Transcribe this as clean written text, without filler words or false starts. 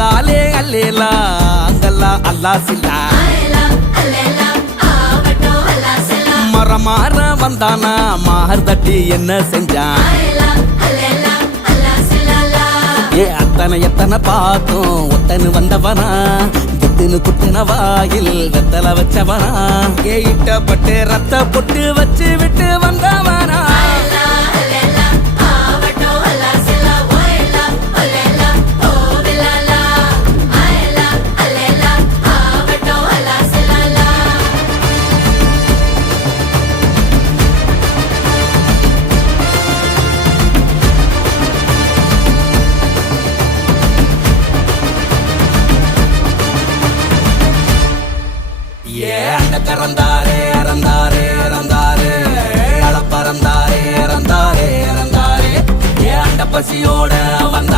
அங்காலே அல்லேலா அங்கல்லா அல்லா சில்லா மரமாற வந்தானா மார் தட்டி என்ன செஞ்சான் ஏ அத்தனை எத்தனை பார்த்தோம் ஒத்தனு வந்தவனா குத்துனு குத்துன வாயில் வெத்தல வச்சவனா ஏ இட்டப்பட்டு ரத்த பொட்டு வச்சு விட்டு வந்தவனா இறந்தாரே இறந்தாரே இறந்தாரே அளப்பறந்தாரே இறந்தாரே இறந்தாரே ஏ அண்ட பசியோட வந்த